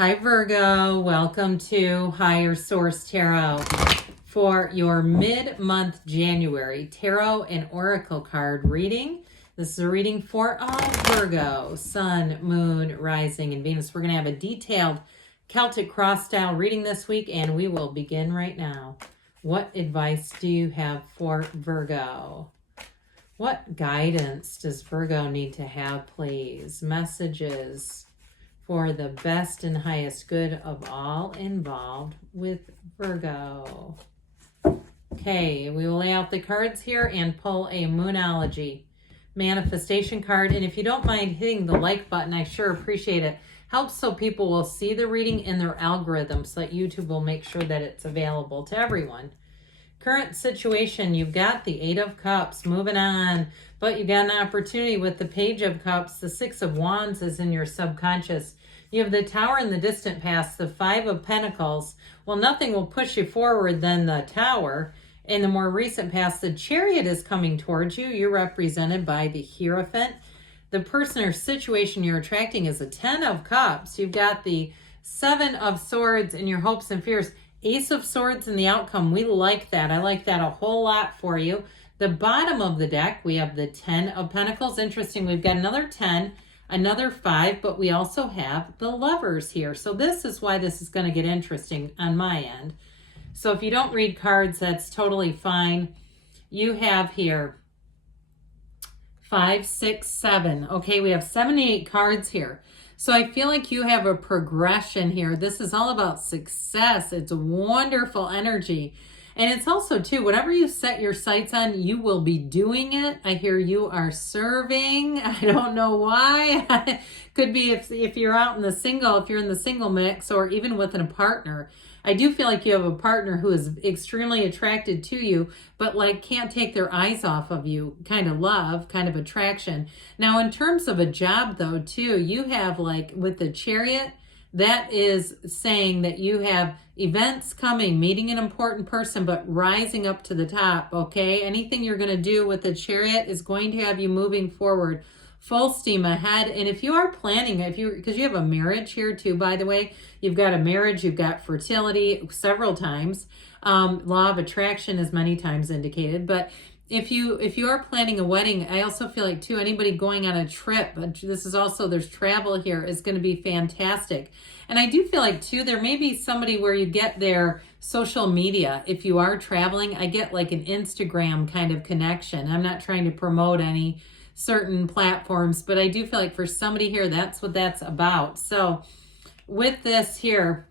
Hi Virgo, welcome to Higher Source Tarot for your mid-month January Tarot and Oracle card reading. This is a reading for all Virgo, Sun, Moon, Rising, and Venus. We're going to have a detailed Celtic cross style reading this week, and we will begin right now. What advice do you have for Virgo? What guidance does Virgo need to have, please? Messages for the best and highest good of all involved with Virgo. Okay, we will lay out the cards here and pull a Moonology manifestation card. And if you don't mind hitting the like button, I sure appreciate it. Helps so people will see the reading in their algorithm so that YouTube will make sure that it's available to everyone. Current situation, you've got the Eight of Cups, moving on, but you got an opportunity with the Page of Cups. The Six of Wands is in your subconscious. You have the Tower in the distant past, the Five of Pentacles. Well, nothing will push you forward than the Tower. In the more recent past, the Chariot is coming towards you. You're represented by the Hierophant. The person or situation you're attracting is a Ten of Cups. You've got the Seven of Swords in your hopes and fears. Ace of Swords in the outcome. We like that. I like that a whole lot for you. The bottom of the deck, we have the Ten of Pentacles. Interesting, we've got another 10, another 5, but we also have the Lovers here. So this is why this is going to get interesting on my end. So if you don't read cards, that's totally fine. You have here 5, 6, 7. Okay, we have 78 cards here. So I feel like you have a progression here. This is all about success. It's wonderful energy. And it's also, too, whatever you set your sights on, you will be doing it. I hear you are serving. I don't know why. Could be if you're out in the single, if you're in the single mix, or even with a partner. I do feel like you have a partner who is extremely attracted to you, but like can't take their eyes off of you, kind of love, kind of attraction. Now, in terms of a job, though, too, you have like with the Chariot, that is saying that you have events coming, meeting an important person, but rising up to the top, okay? Anything you're going to do with the Chariot is going to have you moving forward, full steam ahead. And if you are planning, because you have a marriage here too, by the way, you've got a marriage, you've got fertility several times, law of attraction is many times indicated, but if you are planning a wedding, I also feel like too, anybody going on a trip, this is also, there's travel here, is going to be fantastic. And I do feel like too, there may be somebody where you get their social media. If you are traveling, I get like an Instagram kind of connection. I'm not trying to promote any certain platforms, but I do feel like for somebody here, that's what that's about. So with this here,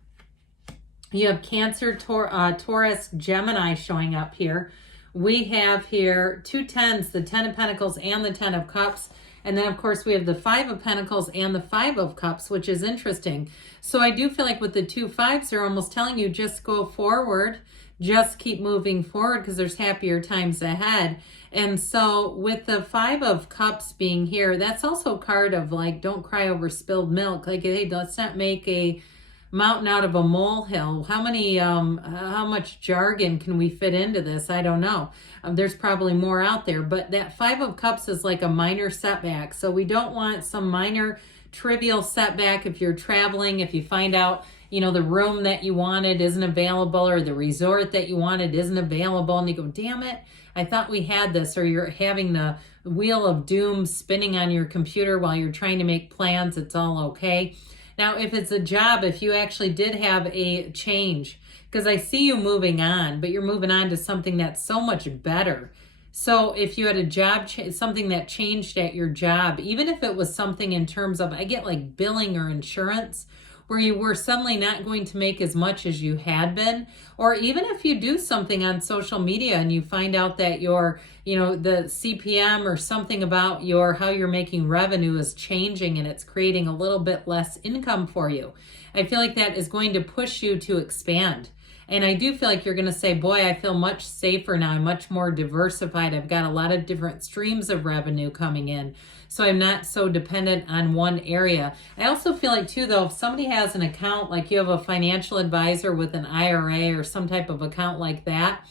you have Cancer, Taurus, Gemini showing up here. We have here two tens, the Ten of Pentacles and the Ten of Cups. And then, of course, we have the Five of Pentacles and the Five of Cups, which is interesting. So I do feel like with the two fives, they're almost telling you just go forward, just keep moving forward because there's happier times ahead. And so with the Five of Cups being here, that's also a card of like, don't cry over spilled milk. Like, hey, let's not make a mountain out of a molehill. How much jargon can we fit into this? I don't know. There's probably more out there, but that Five of Cups is like a minor setback. So we don't want some minor trivial setback if you're traveling, if you find out, the room that you wanted isn't available or the resort that you wanted isn't available and you go, damn it, I thought we had this, or you're having the wheel of doom spinning on your computer while you're trying to make plans. It's all okay. Now, if it's a job, if you actually did have a change, because I see you moving on, but you're moving on to something that's so much better. So if you had a job, something that changed at your job, even if it was something in terms of, I get like billing or insurance, where you were suddenly not going to make as much as you had been, or even if you do something on social media and you find out that your, the CPM or something about how you're making revenue is changing and it's creating a little bit less income for you. I feel like that is going to push you to expand. And I do feel like you're going to say, boy, I feel much safer now. I'm much more diversified. I've got a lot of different streams of revenue coming in. So I'm not so dependent on one area. I also feel like too, though, if somebody has an account, like you have a financial advisor with an IRA or some type of account like that,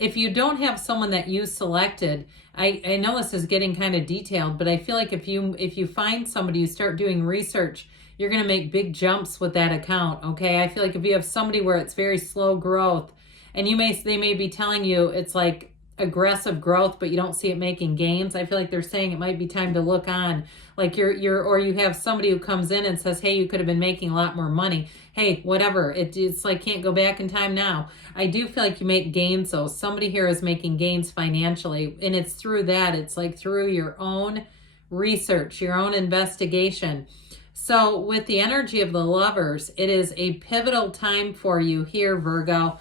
if you don't have someone that you selected, I know this is getting kind of detailed, but I feel like if you find somebody, you start doing research, you're going to make big jumps with that account. Okay. I feel like if you have somebody where it's very slow growth, and they may be telling you it's like aggressive growth, but you don't see it making gains. I feel like they're saying it might be time to look on, like or you have somebody who comes in and says, hey, you could have been making a lot more money. Hey, whatever. It's like, can't go back in time now. I do feel like you make gains though. Somebody here is making gains financially, and it's through that. It's like through your own research, your own investigation. So with the energy of the Lovers, it is a pivotal time for you here, Virgo.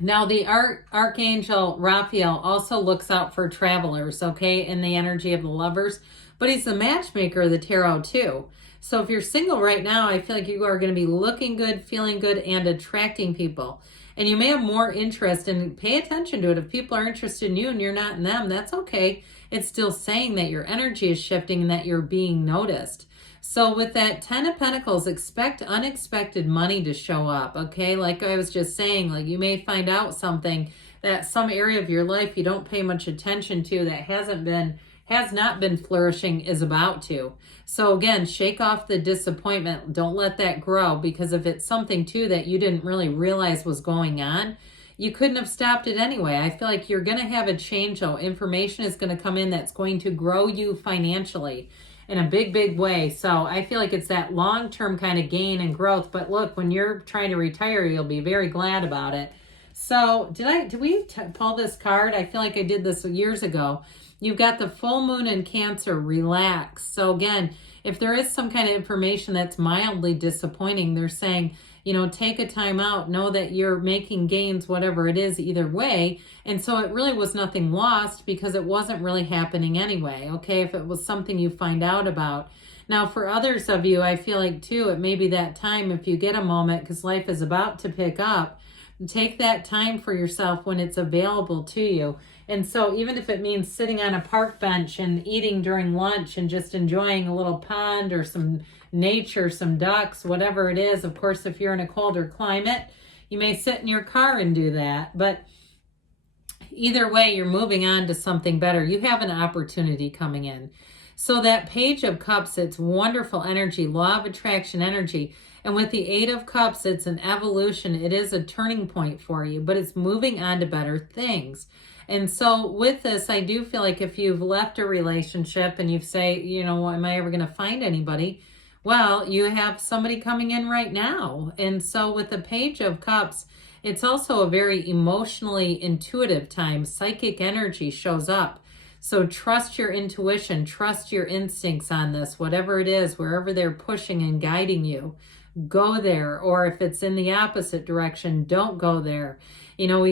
Now, the Archangel Raphael also looks out for travelers, okay, in the energy of the Lovers, but he's the matchmaker of the tarot too. So if you're single right now, I feel like you are going to be looking good, feeling good, and attracting people. And you may have more interest, and pay attention to it. If people are interested in you and you're not in them, that's okay. It's still saying that your energy is shifting and that you're being noticed. So with that 10 of Pentacles, expect unexpected money to show up, okay? Like I was just saying, like you may find out something that some area of your life you don't pay much attention to that has not been flourishing is about to. So again, shake off the disappointment. Don't let that grow, because if it's something too that you didn't really realize was going on, you couldn't have stopped it anyway. I feel like you're going to have a change though. Information is going to come in that's going to grow you financially in a big, big way. So I feel like it's that long-term kind of gain and growth. But look, when you're trying to retire, you'll be very glad about it. So did we pull this card? I feel like I did this years ago. You've got the full moon in Cancer, relax. So again, if there is some kind of information that's mildly disappointing, they're saying, take a time out, know that you're making gains, whatever it is, either way. And so it really was nothing lost because it wasn't really happening anyway, okay, if it was something you find out about. Now, for others of you, I feel like, too, it may be that time if you get a moment, because life is about to pick up, take that time for yourself when it's available to you. And so even if it means sitting on a park bench and eating during lunch and just enjoying a little pond or some nature, some ducks, whatever it is. Of course, if you're in a colder climate, you may sit in your car and do that. But either way, you're moving on to something better. You have an opportunity coming in. So that Page of Cups, it's wonderful energy, law of attraction energy. And with the Eight of Cups, it's an evolution. It is a turning point for you, but it's moving on to better things. And so with this, I do feel like if you've left a relationship and you say, am I ever going to find anybody? Well, you have somebody coming in right now. And so with the Page of Cups, it's also a very emotionally intuitive time. Psychic energy shows up. So trust your intuition, trust your instincts on this, whatever it is, wherever they're pushing and guiding you. Go there. Or if it's in the opposite direction, don't go there.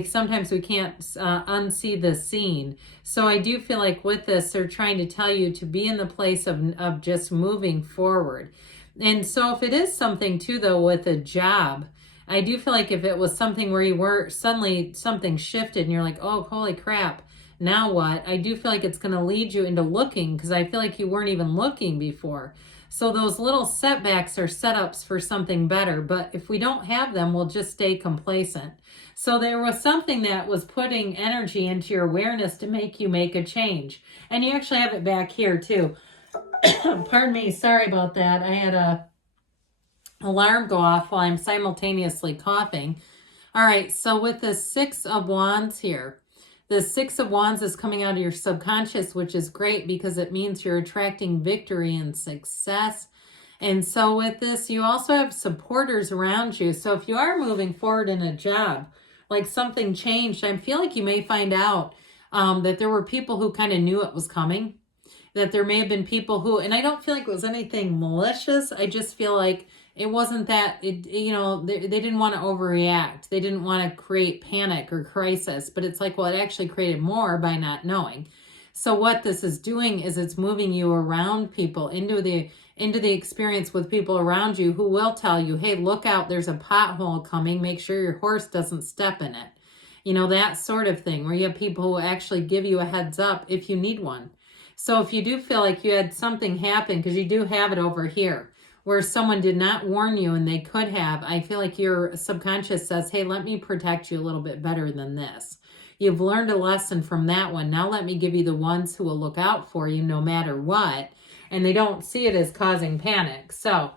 Sometimes we can't unsee the scene. So I do feel like with this, they're trying to tell you to be in the place of just moving forward. And so if it is something too, though, with a job, I do feel like if it was something where you were suddenly something shifted and you're like, oh, holy crap, now what? I do feel like it's going to lead you into looking, because I feel like you weren't even looking before. So those little setbacks are setups for something better. But if we don't have them, we'll just stay complacent. So there was something that was putting energy into your awareness to make you make a change. And you actually have it back here too. Pardon me. Sorry about that. I had a alarm go off while I'm simultaneously coughing. All right. So with the Six of Wands here, the Six of Wands is coming out of your subconscious, which is great because it means you're attracting victory and success. And so with this, you also have supporters around you. So if you are moving forward in a job, like something changed, I feel like you may find out that there were people who kind of knew it was coming, that there may have been people who, and I don't feel like it was anything malicious. I just feel like it wasn't that, they didn't want to overreact. They didn't want to create panic or crisis, but it's like, well, it actually created more by not knowing. So what this is doing is it's moving you around people into the experience with people around you who will tell you, hey, look out, there's a pothole coming. Make sure your horse doesn't step in it. That sort of thing, where you have people who actually give you a heads up if you need one. So if you do feel like you had something happen, because you do have it over here, where someone did not warn you and they could have, I feel like your subconscious says, hey, let me protect you a little bit better than this. You've learned a lesson from that one. Now let me give you the ones who will look out for you no matter what. And they don't see it as causing panic. So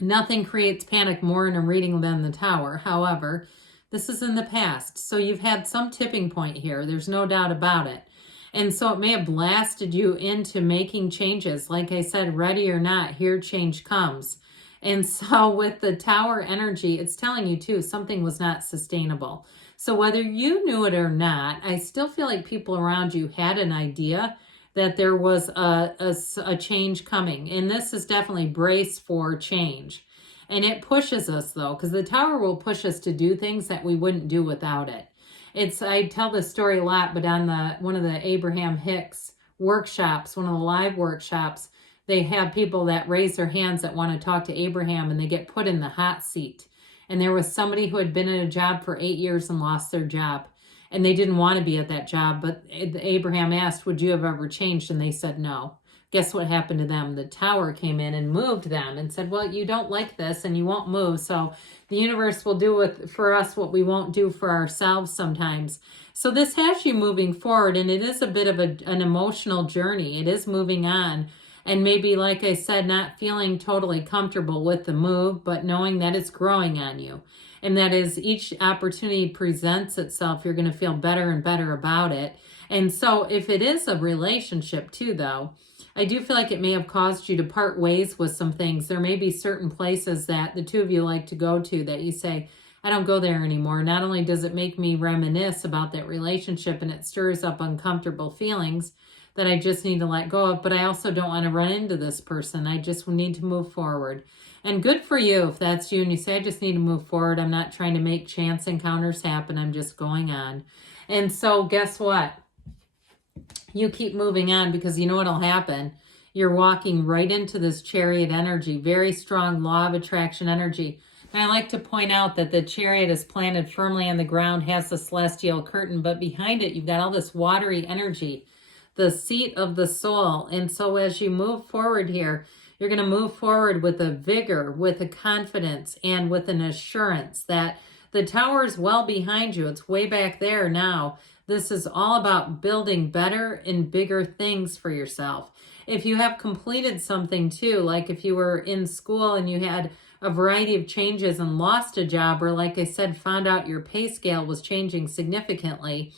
Nothing creates panic more in a reading than the Tower. However, this is in the past. So you've had some tipping point here. There's no doubt about it. And so it may have blasted you into making changes. Like I said, ready or not, here change comes. And so with the Tower energy, it's telling you too, something was not sustainable. So whether you knew it or not, I still feel like people around you had an idea that there was a change coming. And this is definitely brace for change. And it pushes us though, because the Tower will push us to do things that we wouldn't do without it. I tell this story a lot, but on one of the Abraham Hicks workshops, one of the live workshops, they have people that raise their hands that want to talk to Abraham, and they get put in the hot seat. And there was somebody who had been in a job for 8 years and lost their job. And they didn't want to be at that job, but Abraham asked, would you have ever changed? And they said no. Guess what happened to them? The Tower came in and moved them and said, well, you don't like this and you won't move. So the universe will do for us what we won't do for ourselves sometimes. So this has you moving forward, and it is a bit of an emotional journey. It is moving on. And maybe, like I said, not feeling totally comfortable with the move, but knowing that it's growing on you. And that as each opportunity presents itself, you're going to feel better and better about it. And so if it is a relationship too, though, I do feel like it may have caused you to part ways with some things. There may be certain places that the two of you like to go to that you say, I don't go there anymore. Not only does it make me reminisce about that relationship and it stirs up uncomfortable feelings that I just need to let go of, but I also don't want to run into this person. I just need to move forward. And good for you if that's you and you say, I just need to move forward. I'm not trying to make chance encounters happen. I'm just going on. And so guess what? You keep moving on, because you know what'll happen. You're walking right into this Chariot energy, very strong law of attraction energy. And I like to point out that the Chariot is planted firmly on the ground, has the celestial curtain, but behind it, you've got all this watery energy, the seat of the soul. And so as you move forward here, you're going to move forward with a vigor, with a confidence, and with an assurance that the Tower is well behind you. It's way back there now. This is all about building better and bigger things for yourself. If you have completed something too, like if you were in school and you had a variety of changes and lost a job, or like I said, found out your pay scale was changing significantly,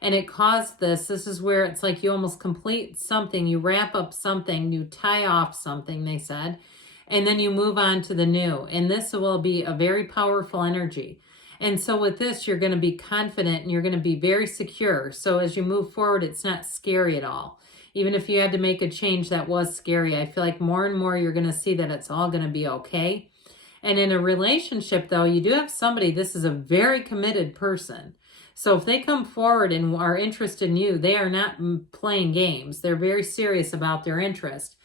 and it caused this is where it's like you almost complete something, you wrap up something, you tie off something, they said, and then you move on to the new. And this will be a very powerful energy. And so with this, you're going to be confident and you're going to be very secure. So as you move forward, it's not scary at all. Even if you had to make a change that was scary, I feel like more and more you're going to see that it's all going to be okay. And in a relationship, though, you do have somebody, this is a very committed person. So if they come forward and are interested in you, they are not playing games. They're very serious about their interest.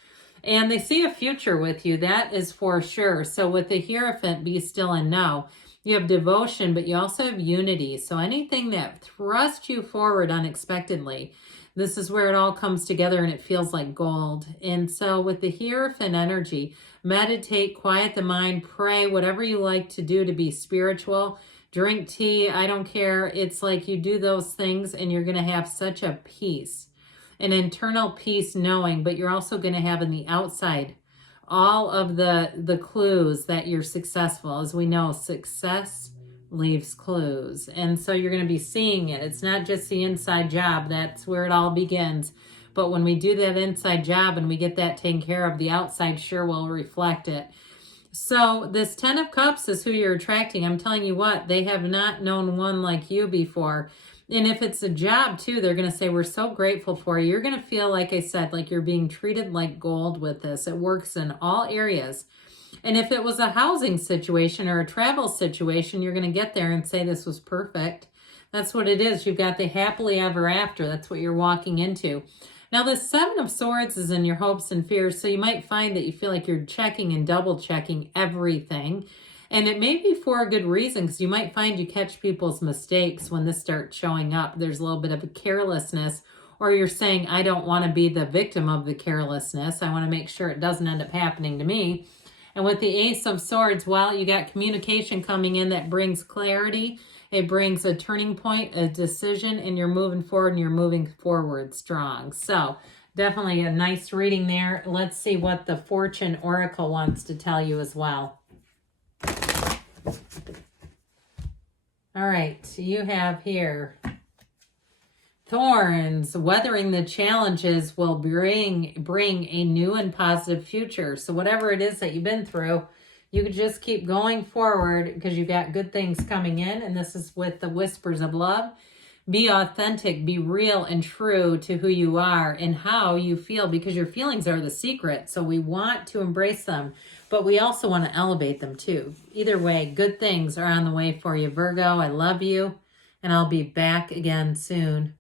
And they see a future with you, that is for sure. So with the Hierophant, be still and know. You have devotion, but you also have unity. So anything that thrusts you forward unexpectedly, this is where it all comes together and it feels like gold. And so with the Hierophant energy, meditate, quiet the mind, pray, whatever you like to do to be spiritual. Drink tea, I don't care. It's like you do those things and you're going to have such a peace, an internal peace knowing, but you're also going to have in the outside all of the clues that you're successful. As we know, success leaves clues. And so you're going to be seeing it. It's not just the inside job. That's where it all begins. But when we do that inside job and we get that taken care of, the outside sure will reflect it. So this 10 of Cups is who you're attracting. I'm telling you what, they have not known one like you before. And if it's a job too, they're going to say, we're so grateful for you. You're going to feel, like I said, like you're being treated like gold with this. It works in all areas. And if it was a housing situation or a travel situation, you're going to get there and say this was perfect. That's what it is. You've got the happily ever after. That's what you're walking into. Now, the 7 of Swords is in your hopes and fears. So you might find that you feel like you're checking and double checking everything. And it may be for a good reason, because you might find you catch people's mistakes when this starts showing up. There's a little bit of a carelessness, or you're saying, I don't want to be the victim of the carelessness. I want to make sure it doesn't end up happening to me. And with the Ace of Swords, well, you got communication coming in that brings clarity. It brings a turning point, a decision, and you're moving forward and you're moving forward strong. So Definitely a nice reading there. Let's see what the Fortune Oracle wants to tell you as well. All right, you have here Thorns. Weathering the challenges will bring a new and positive future. So whatever it is that you've been through, you could just keep going forward because you've got good things coming in. And this is with the whispers of love. Be authentic, be real and true to who you are and how you feel, because your feelings are the secret. So we want to embrace them, but we also want to elevate them too. Either way, good things are on the way for you, Virgo. I love you, and I'll be back again soon.